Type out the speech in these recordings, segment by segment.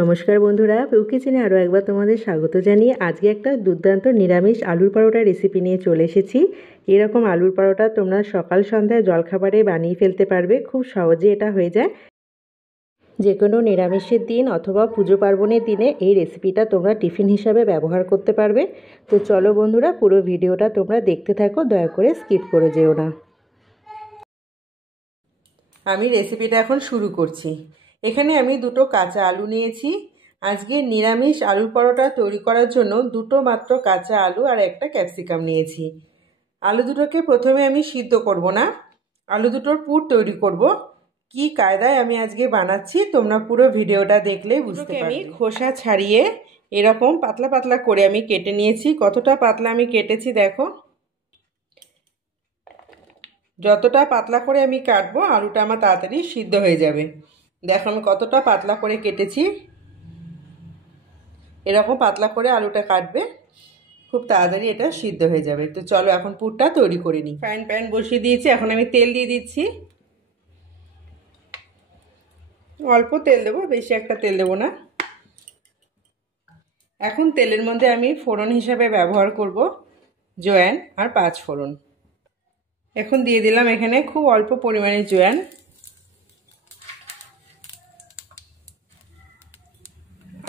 নমস্কার বন্ধুরা, পিউ কিচেনে আরও একবার তোমাদের স্বাগত জানিয়ে আজকে একটা দুর্দান্ত নিরামিষ আলুর পরোটা রেসিপি নিয়ে চলে এসেছি। এরকম আলুর পরোটা তোমরা সকাল সন্ধ্যায় জলখাবারে বানিয়ে ফেলতে পারবে, খুব সহজে এটা হয়ে যায়। যে কোনো নিরামিষের দিন অথবা পুজো পার্বণের দিনে এই রেসিপিটা তোমরা টিফিন হিসাবে ব্যবহার করতে পারবে। তো চলো বন্ধুরা, পুরো ভিডিওটা তোমরা দেখতে থাকো, দয়া করে স্কিপ করে যেও না। আমি রেসিপিটা এখন শুরু করছি। এখানে আমি দুটো কাঁচা আলু নিয়েছি। আজকে নিরামিষ আলুর পরোটা তৈরি করার জন্য দুটো মাত্র কাঁচা আলু আর একটা ক্যাপসিকাম নিয়েছি। আলু দুটোকে প্রথমে আমি সিদ্ধ করব না, আলু দুটোর পুর তৈরি করব। কি কায়দায় আমি আজকে বানাচ্ছি তোমরা পুরো ভিডিওটা দেখলেই বুঝতে পারবে। আমি খোসা ছাড়িয়ে এরকম পাতলা পাতলা করে আমি কেটে নিয়েছি। কতটা পাতলা আমি কেটেছি দেখো। যতটা পাতলা করে আমি কাটবো আলুটা আমার তাড়াতাড়ি সিদ্ধ হয়ে যাবে। দেখো আমি কতটা পাতলা করে কেটেছি। এরকম পাতলা করে আলুটা কাটবে, খুব তাড়াতাড়ি এটা সিদ্ধ হয়ে যাবে। তো চলো এখন পুরটা তৈরি করে নিই। ফ্রাইং প্যান বসিয়ে দিয়েছি, এখন আমি তেল দিয়ে দিচ্ছি। অল্প তেল দেবো, বেশি একটা তেল দেবো না। এখন তেলের মধ্যে আমি ফোড়ন হিসাবে ব্যবহার করব জোয়ান আর 5 ফোড়ন। এখন দিয়ে দিলাম এখানে খুব অল্প পরিমাণে জোয়ান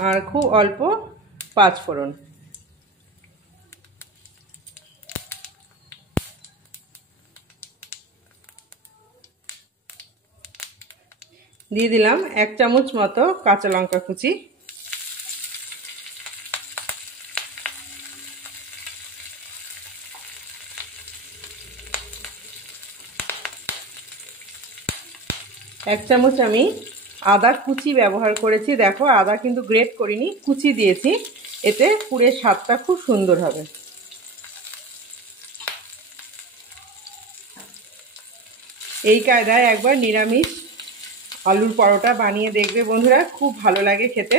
আর খুব অল্প 5 ফোড়ন। দিয়ে দিলাম 1 চামচ মতো কাঁচা লঙ্কা কুচি। এক চামচ আমি আদা কুচি ব্যবহার করেছি। দেখো আদা কিন্তু গ্রেট করিনি, কুচি দিয়েছি, এতে পুরের স্বাদটা খুব সুন্দর হবে। এই কায়দায় একবার নিরামিষ আলুর পরোটা বানিয়ে দেখবে বন্ধুরা, খুব ভালো লাগে খেতে।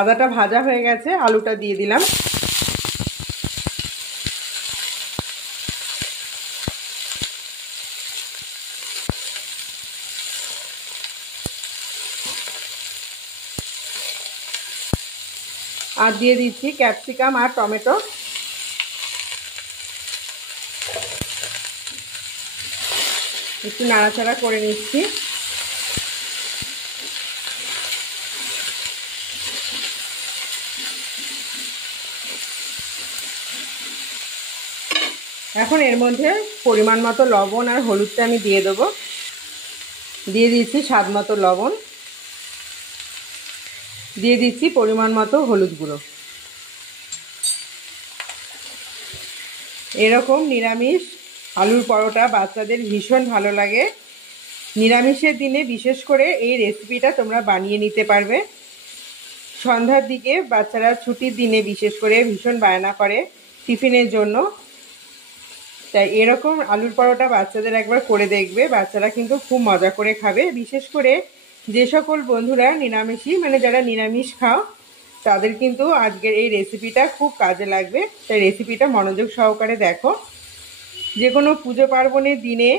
আদাটা ভাজা হয়ে গেছে, আলুটা দিয়ে দিলাম। আর দিয়ে দিচ্ছি ক্যাপসিকাম আর টমেটো। একটু নাড়াচাড়া করে নিচ্ছি। এখন এর মধ্যে পরিমাণ মতো লবণ আর হলুদটা আমি দিয়ে দেবো। দিয়ে দিচ্ছি স্বাদ মতো লবণ, দিয়ে দিচ্ছি পরিমাণ মতো হলুদ গুঁড়ো। এরকম নিরামিষ আলুর পরোটা বাচ্চাদের ভীষণ ভালো লাগে। নিরামিষের দিনে বিশেষ করে এই রেসিপিটা তোমরা বানিয়ে নিতে পারবে। সন্ধ্যার দিকে বাচ্চারা ছুটির দিনে বিশেষ করে ভীষণ বায়না করে টিফিনের জন্য, তাই এরকম আলুর পরোটা বাচ্চাদের একবার করে দেখবে, বাচ্চারা কিন্তু খুব মজা করে খাবে। বিশেষ করে যে সকল বন্ধুরা নিরামিষই, মানে যারা নিরামিষ খাও, তাদের কিন্তু আজকের এই রেসিপিটা খুব কাজে লাগবে। তাই রেসিপিটা মনোযোগ সহকারে দেখো। যে কোনো পুজো পার্বণের দিনে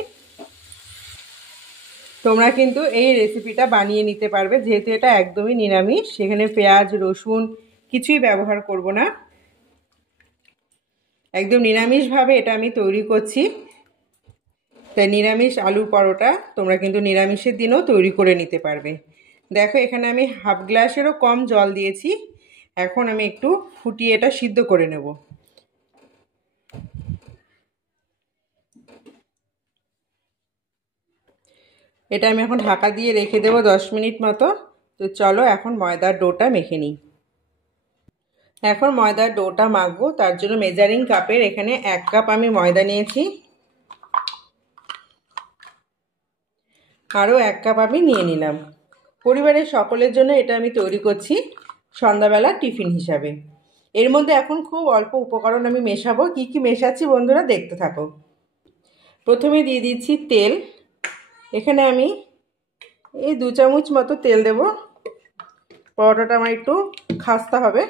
তোমরা কিন্তু এই রেসিপিটা বানিয়ে নিতে পারবে, যেহেতু এটা একদমই নিরামিষ। সেখানে পেঁয়াজ রসুন কিছুই ব্যবহার করব না, একদম নিরামিষভাবে এটা আমি তৈরি করছি। তাই নিরামিষ আলুর পরোটা তোমরা কিন্তু নিরামিষের দিনও তৈরি করে নিতে পারবে। দেখো এখানে আমি হাফ গ্লাসেরও কম জল দিয়েছি। এখন আমি একটু ফুটিয়ে এটা সিদ্ধ করে নেব। এটা আমি এখন ঢাকা দিয়ে রেখে দেবো 10 মিনিট মতো। তো চলো এখন ময়দার ডোটা মেখে নিই। এখন ময়দার ডোটা মাখবো, তার জন্য মেজারিং কাপের এখানে 1 কাপ আমি ময়দা নিয়েছি, আরও 1 কাপ আমি নিয়ে নিলাম। পরিবারের সকলের জন্য এটা আমি তৈরি করছি সন্ধ্যাবেলা টিফিন হিসাবে। এর মধ্যে এখন খুব অল্প উপকরণ আমি মেশাবো। কি কি মেশাচ্ছি বন্ধুরা দেখতে থাকো। প্রথমে দিয়ে দিচ্ছি তেল। এখানে আমি এই 2 চামচ মতো তেল দেব। পরোটাটা আমার একটু খাস্তা হবে।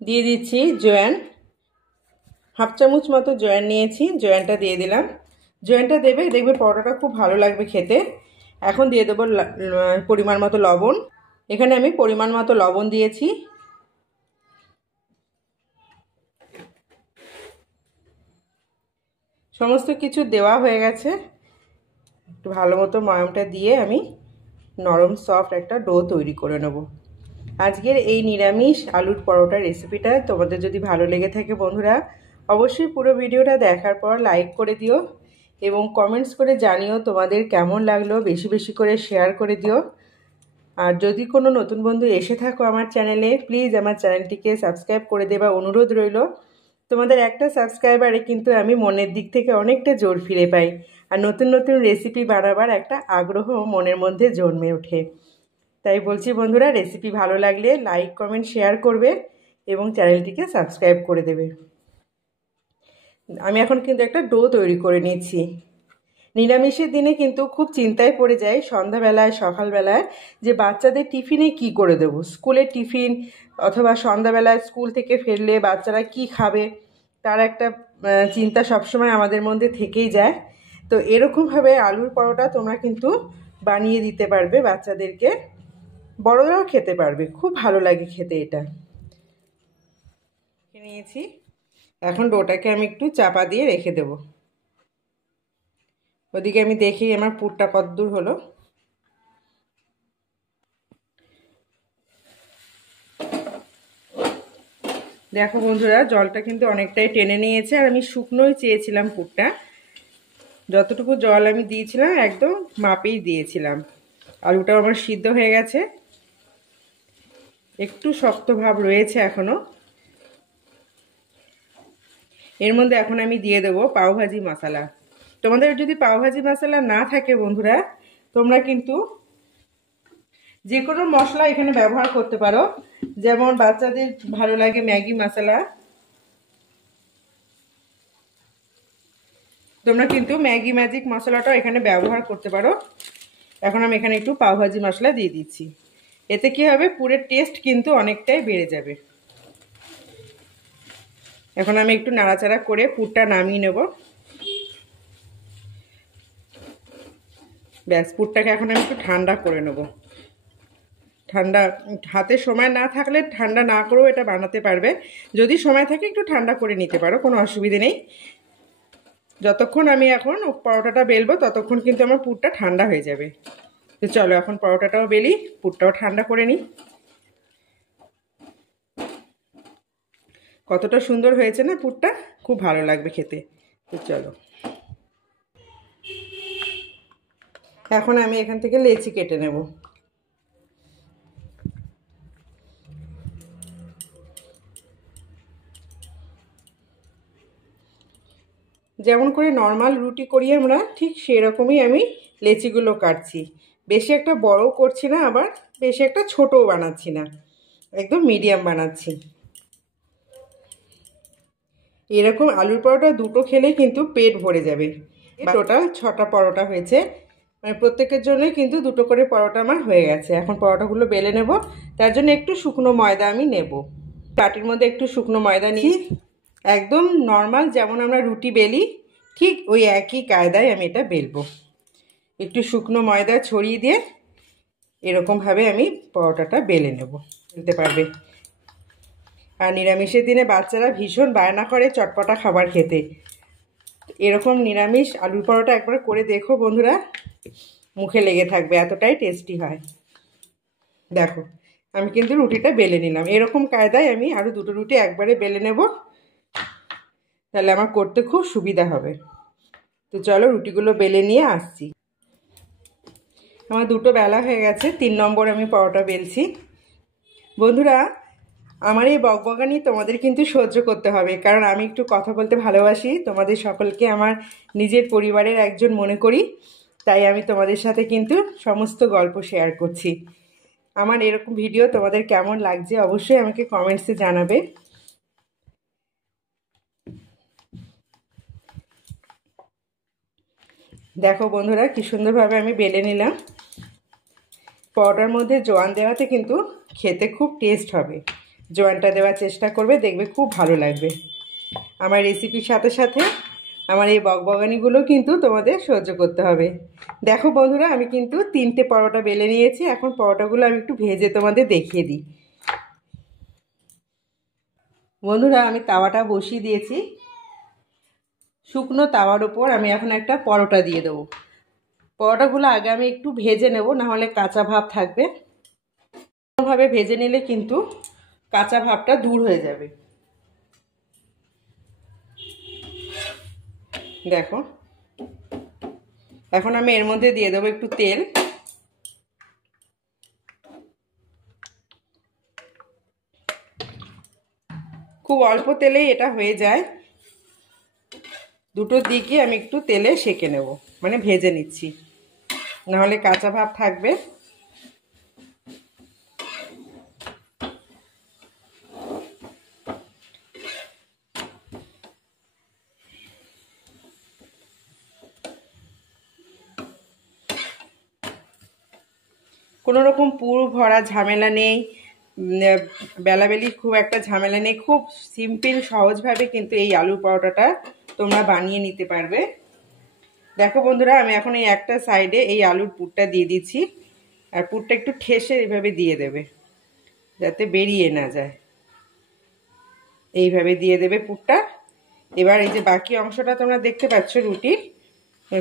দিয়ে দিচ্ছি জোয়ান, হাফ চামচ মতো জোয়ান নিয়েছি, জোয়ানটা দিয়ে দিলাম। জোয়ানটা দেবে, দেখবে পরোটাটা খুব ভালো লাগবে খেতে। এখন দিয়ে দেবো পরিমাণ মতো লবণ। এখানে আমি পরিমাণ মতো লবণ দিয়েছি। সমস্ত কিছু দেওয়া হয়ে গেছে। একটু ভালো মতো ময়ামটা দিয়ে আমি নরম সফট একটা ডো তৈরি করে নেব। আজকের এই নিরামিষ আলুর পরোটা রেসিপিটা তোমাদের যদি ভালো লেগে থাকে বন্ধুরা, অবশ্যই পুরো ভিডিওটা দেখার পর লাইক করে দিও এবং কমেন্টস করে জানিও তোমাদের কেমন লাগলো। বেশি বেশি করে শেয়ার করে দিও। আর যদি কোনো নতুন বন্ধু এসে থাকো আমার চ্যানেলে, প্লিজ আমার চ্যানেলটিকে সাবস্ক্রাইব করে দেওয়া অনুরোধ রইল। তোমাদের একটা সাবস্ক্রাইবারে কিন্তু আমি মনের দিক থেকে অনেকটা জোর ফিরে পাই, আর নতুন নতুন রেসিপি বানাবার একটা আগ্রহ মনের মধ্যে জন্মে ওঠে। তাই বলছি বন্ধুরা, রেসিপি ভালো লাগলে লাইক কমেন্ট শেয়ার করবে এবং চ্যানেলটিকে সাবস্ক্রাইব করে দেবে। আমি এখন কিন্তু একটা ডো তৈরি করে নিচ্ছি। নিরামিষের দিনে কিন্তু খুব চিন্তায় পড়ে যায় সন্ধ্যাবেলায় সকালবেলায় যে বাচ্চাদের টিফিনে কি করে দেবো। স্কুলের টিফিন অথবা সন্ধ্যাবেলায় স্কুল থেকে ফিরলে বাচ্চারা কি খাবে তার একটা চিন্তা সবসময় আমাদের মধ্যে থেকেই যায়। তো এরকমভাবে আলুর পরোটা তোমরা কিন্তু বানিয়ে দিতে পারবে বাচ্চাদেরকে, বড়রাও খেতে পারবে, খুব ভালো লাগে খেতে এটা। নিয়েছি, এখন ডোটাকে আমি একটু চাপা দিয়ে রেখে দেব। ওদিকে আমি দেখি আমার পুরটা কতদূর হলো। দেখো বন্ধুরা, জলটা কিন্তু অনেকটাই টেনে নিয়েছে, আর আমি শুকনোই চেয়েছিলাম পুরটা। যতটুকু জল আমি দিয়েছিলাম একদম মাপেই দিয়েছিলাম। আলুটাও আমার সিদ্ধ হয়ে গেছে, একটু শক্ত ভাব রয়েছে এখনো। এর মধ্যে এখন আমি দিয়ে দেবো পাওভাজি মশলা। তোমাদের যদি পাওভাজি মশলা না থাকে বন্ধুরা, তোমরা কিন্তু যে কোনো মশলা এখানে ব্যবহার করতে পারো। যেমন বাচ্চাদের ভালো লাগে ম্যাগি মশলা, তোমরা কিন্তু ম্যাগি ম্যাজিক মশলাটাও এখানে ব্যবহার করতে পারো। এখন আমি এখানে একটু পাওভাজি মশলা দিয়ে দিচ্ছি। এতে কি হবে, পুরের টেস্ট কিন্তু অনেকটাই বেড়ে যাবে। এখন আমি একটু নাড়াচাড়া করে পুরটা নামিয়ে নেব। ব্যাস, পুরটাকে এখন আমি একটু ঠান্ডা করে নেব। ঠান্ডা হাতে সময় না থাকলে ঠান্ডা না করেও এটা বানাতে পারবে। যদি সময় থাকে একটু ঠান্ডা করে নিতে পারো, কোনো অসুবিধে নেই। যতক্ষণ আমি এখন পরোটাটা বেলবো ততক্ষণ কিন্তু আমার পুরটা ঠান্ডা হয়ে যাবে। তো চলো এখন পরোটাটাও বেলি, পুরটাও ঠান্ডা করে নিই। কতটা সুন্দর হয়েছে না পুরটা, খুব ভালো লাগবে খেতে। তো চলো এখন আমি এখান থেকে লেচি কেটে নেব। যেমন করে নর্মাল রুটি করি আমরা, ঠিক সেরকমই আমি লেচিগুলো কাটছি। বেশি একটা বড় করছি না, আবার বেশি একটা ছোটও বানাচ্ছি না, একদম মিডিয়াম বানাচ্ছি। এরকম আলুর পরোটা দুটো খেলেই কিন্তু পেট ভরে যাবে। টোটাল 6টা পরোটা হয়েছে, মানে প্রত্যেকের জন্যই কিন্তু দুটো করে পরোটা আমার হয়ে গেছে। এখন পরোটাগুলো বেলে নেব। তার জন্য একটু শুকনো ময়দা আমি নেব। বাটির মধ্যে একটু শুকনো ময়দা নিই, একদম নর্মাল যেমন আমরা রুটি বেলি ঠিক ওই একই কায়দায় আমি এটা বেলবো। একটু শুকনো ময়দা ছড়িয়ে দিয়ে এরকমভাবে আমি পরোটাটা বেলে নেব, বেলতে পারবে। আর নিরামিষের দিনে বাচ্চারা ভীষণ বায়না করে চটপটা খাবার খেতে। এরকম নিরামিষ আলুর পরোটা একবার করে দেখো বন্ধুরা, মুখে লেগে থাকবে, এতটাই টেস্টি হয়। দেখো আমি কিন্তু রুটিটা বেলে নিলাম। এরকম কায়দায় আমি আরও দুটো রুটি একবারে বেলে নেব, তাহলে আমার করতে খুব সুবিধা হবে। তো চলো রুটিগুলো বেলে নিয়ে আসছি। আমার দুটো বেলা হয়ে গেছে, 3 নম্বর আমি পরোটা বেলছি। বন্ধুরা, আমার এই বকবকানি তোমাদের কিন্তু সহ্য করতে হবে, কারণ আমি একটু কথা বলতে ভালোবাসি। তোমাদের সকলকে আমার নিজের পরিবারের একজন মনে করি, তাই আমি তোমাদের সাথে কিন্তু সমস্ত গল্প শেয়ার করছি। আমার এরকম ভিডিও তোমাদের কেমন লাগছে অবশ্যই আমাকে কমেন্টসে জানাবে। দেখো বন্ধুরা কি সুন্দরভাবে আমি বেলে নিলাম। পরোটার মধ্যে জোয়ান দেওয়াতে কিন্তু খেতে খুব টেস্ট হবে। জোয়ানটা দেওয়ার চেষ্টা করবে, দেখবে খুব ভালো লাগবে। আমার রেসিপির সাথে সাথে আমার এই বকবগানিগুলো কিন্তু তোমাদের সহ্য করতে হবে। দেখো বন্ধুরা, আমি কিন্তু 3টে পরোটা বেলে নিয়েছি। এখন পরোটাগুলো আমি একটু ভেজে তোমাদের দেখিয়ে দিই। বন্ধুরা, আমি তাওয়াটা বসিয়ে দিয়েছি। শুকনো তাওয়ার উপর আমি এখন একটা পরোটা দিয়ে দেবো। পরোটাগুলো আগে আমি একটু ভেজে নেব, না হলে কাঁচা ভাব থাকবে। ভাবে ভেজে নিলে কিন্তু কাঁচা ভাবটা দূর হয়ে যাবে। দেখো, এখন আমি এর মধ্যে দিয়ে দেবো একটু তেল। খুব অল্প তেলেই এটা হয়ে যায়। দুটো দিকে আমি একটু তেলে সেঁকে নেব, মানে ভেজে নিচ্ছি, নাহলে কাঁচা ভাব থাকবে। কোনো রকম পুর ভরা ঝামেলা নেই, বেলাবেলির খুব একটা ঝামেলা নেই। খুব সিম্পল সহজভাবে কিন্তু এই আলুর পরোটাটা তোমরা বানিয়ে নিতে পারবে। দেখো বন্ধুরা, আমি এখন এই একটা সাইডে এই আলুর পুরটা দিয়ে দিচ্ছি। আর পুরটা একটু ঠেসে এইভাবে দিয়ে দেবে, যাতে বেরিয়ে না যায়। এইভাবে দিয়ে দেবে পুরটা। এবার এই যে বাকি অংশটা তোমরা দেখতে পাচ্ছ রুটির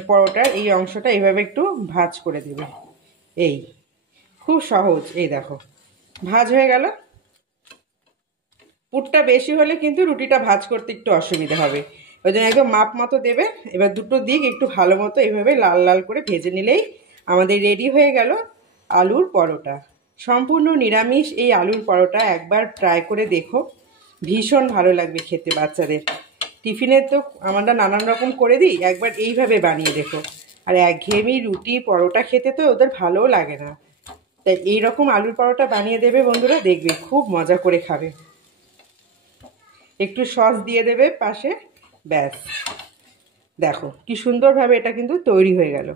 পরোটার, এই অংশটা এইভাবে একটু ভাঁজ করে দেবে। এই খুব সহজ। এই দেখো, ভাঁজ হয়ে গেল। পুরটা বেশি হলে কিন্তু রুটিটা ভাঁজ করতে একটু অসুবিধা হবে, ওই জন্য একদম মাপ মতো দেবে। এবার দুটো দিক একটু ভালো মতো এইভাবে লাল লাল করে ভেজে নিলেই আমাদের রেডি হয়ে গেল আলুর পরোটা। সম্পূর্ণ নিরামিষ এই আলুর পরোটা একবার ট্রাই করে দেখো, ভীষণ ভালো লাগবে খেতে বাচ্চাদের। টিফিনে তো আমরা নানান রকম করে দিই, একবার এইভাবে বানিয়ে দেখো। আর একঘেয়েমি রুটি পরোটা খেতে তো ওদের ভালোও লাগে না, তাই এইরকম আলুর পরোটা বানিয়ে দেবে বন্ধুরা, দেখবে খুব মজা করে খাবে। একটু সস দিয়ে দেবে পাশে, ব্যাস। দেখো কি সুন্দরভাবে এটা কিন্তু তৈরি হয়ে গেল।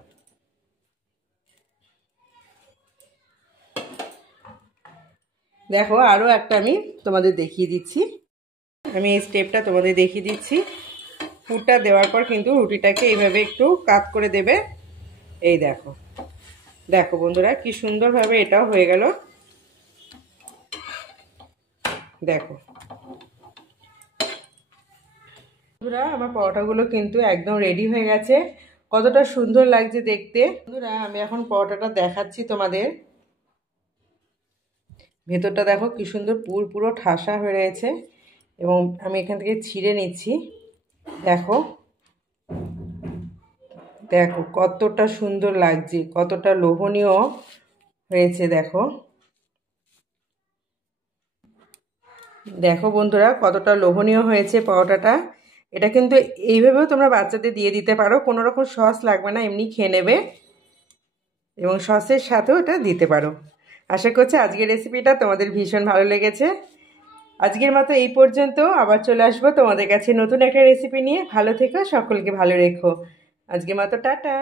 দেখো, আরও একটা আমি তোমাদের দেখিয়ে দিচ্ছি। আমি এই স্টেপটা তোমাদের দেখিয়ে দিচ্ছি। পুরটা দেওয়ার পর কিন্তু রুটিটাকে এইভাবে একটু কাত করে দেবে। এই দেখো, দেখো বন্ধুরা কি সুন্দরভাবে এটাও হয়ে গেল। দেখো বন্ধুরা, আমার পরোটাগুলো কিন্তু একদম রেডি হয়ে গেছে। কতটা সুন্দর লাগছে দেখতে। বন্ধুরা, আমি এখন পরোটাটা দেখাচ্ছি তোমাদের। ভেতরটা দেখো কি সুন্দর পুরো ঠাসা হয়ে রয়েছে, এবং আমি এখান থেকে ছিঁড়ে নিচ্ছি। দেখো দেখো কতটা সুন্দর লাগছে, কতটা লোভনীয় হয়েছে। দেখো দেখো বন্ধুরা, কতটা লোভনীয় হয়েছে পরোটাটা। এটা কিন্তু এইভাবেও তোমরা বাচ্চাদের দিয়ে দিতে পারো, কোনো রকম সস লাগবে না, এমনি খেয়ে নেবে, এবং সসের সাথেও এটা দিতে পারো। আশা করছি আজকের রেসিপিটা তোমাদের ভীষণ ভালো লেগেছে। আজকের মতো এই পর্যন্ত, আবার চলে আসবো তোমাদের কাছে নতুন একটা রেসিপি নিয়ে। ভালো থেকো, সকলকে ভালো রেখো। আজকের মতো টাটা।